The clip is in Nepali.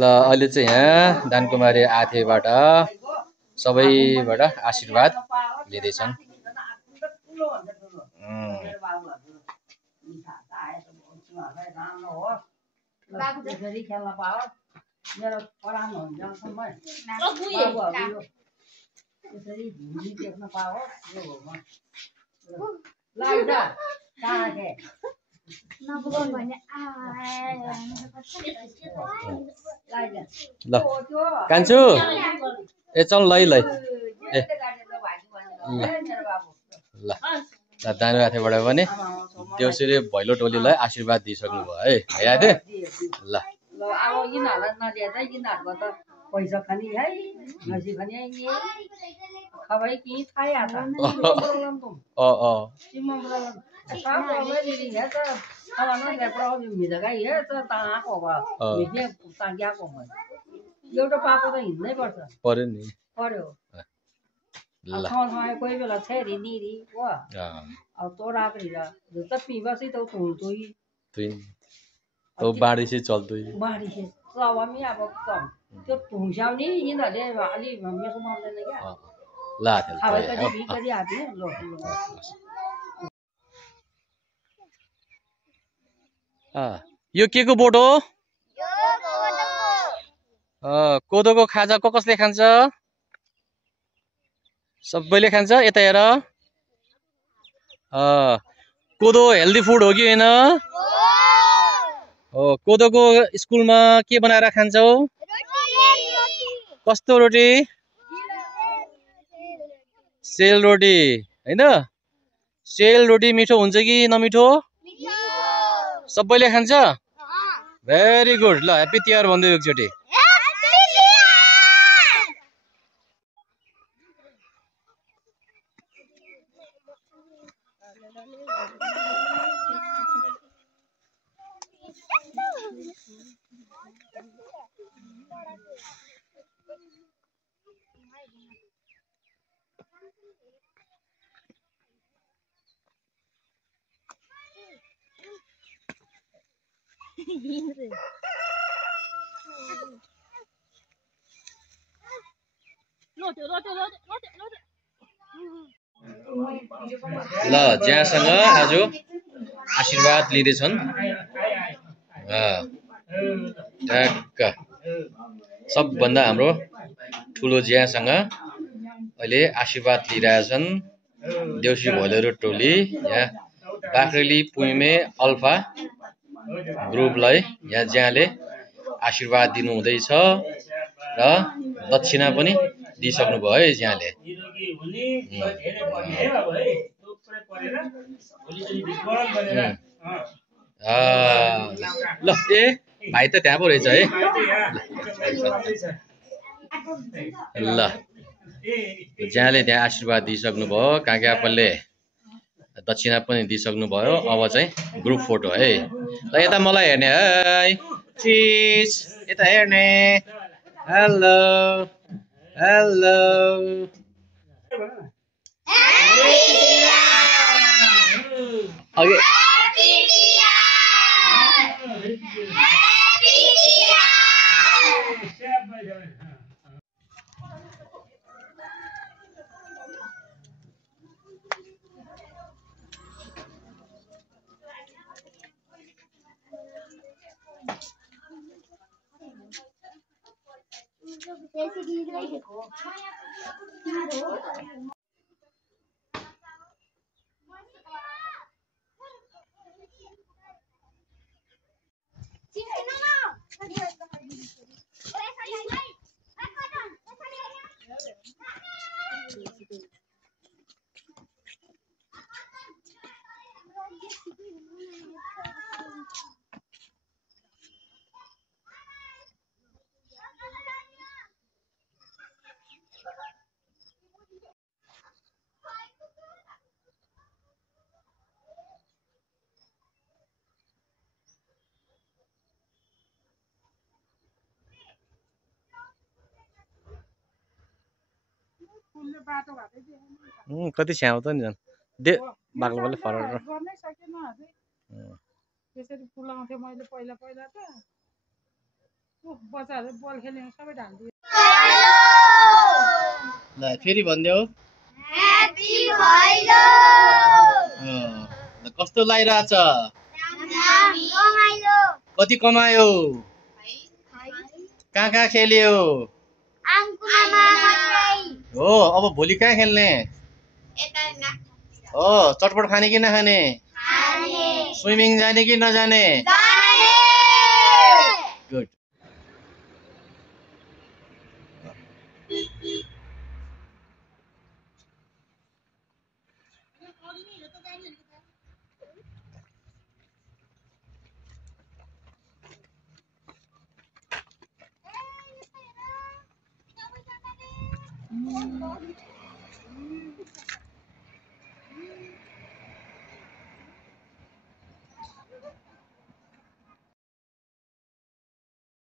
ल अहिले चाहिँ यहाँ दानकुमारी आथेबाट सबैबाट आशीर्वाद लिँदैछन्। ल कान्छु ए चल लै लै ए ल दानु आथेबाट पनि देउसुरे भैलो टोलीलाई आशीर्वाद दिइसक्नु भयो है आथे। ल अब यिनीहरूलाई नदिए चाहिँ यिनीहरूको त पैसा खाने है नसी खाने खबै कि खाया त एउटा पाको त हिँड्नै पर्छ पर्यो नि पर्यो कोही बेला छेरी निरी हो अब तोराको हिरा त पिबसै त तुई तो बाढी से चल्दै बाढी से सवामी अब त्यो तुसाउने यिनीहरूले अलि मेसो मान्दैन क्या ल खाबै कति भिकरी आथे लो यो के को बोट हो? कोदोको खाजा को कसले खान्छ? सबैले खान्छ। यता हेर कोदो हेल्दी फुड हो कि हैन? हो। कोदोको स्कुलमा के बनाएर खान्छौ? कस्तो रोटी? सेल रोटी हैन? सेल रोटी मिठो हुन्छ कि नमिठो? सबैले खान्छ? Very good. ल ह्यापी तिहार भन्दै एकचोटी। ल ज्यासँग आज आशीर्वाद लिँदैछन्। ट्याक्क सबभन्दा हाम्रो ठुलो ज्यासँग अहिले आशीर्वाद लिइरहेछन् देउसी भैलो टोली। यहाँ बाख्रेली पुइमे अल्फा ग्रुपलाई यहाँ ज्याले आशीर्वाद दिनु हुँदैछ र दक्षिणा पनि दिइसक्नु भयो है ज्याले। ल ए भाइ त त्यहाँ पो रहेछ है। ल ज्याले त्यहाँ आशीर्वाद दिइसक्नु भयो। काकापले दक्षिणा पनि दिइसक्नु भयो। अब चाहिँ ग्रुप फोटो है। ल यता मलाई हेर्ने है। चिज यता हेर्ने। हेलो हेलो अघि कति छ्याउ त नि झन् दे बाक्लोले फरक गर्नै सकेन अझै त्यसरी फुलाउँथे मैले पहिला पहिला त बच्चाहरू बल खेल्ने सबै ढालिदियो ल फेरि भनिदेऊ ह्यापी भैलो कस्तो लागिरहेछ रमाइलो कति कमायो कहाँ कहाँ खेल्यो आङ्कुमा मात्रै हो अब भोलि कहाँ खेल्ने यता हो चटपट खाने कि नखाने खाने स्विमिङ जाने कि नजाने जाने गुड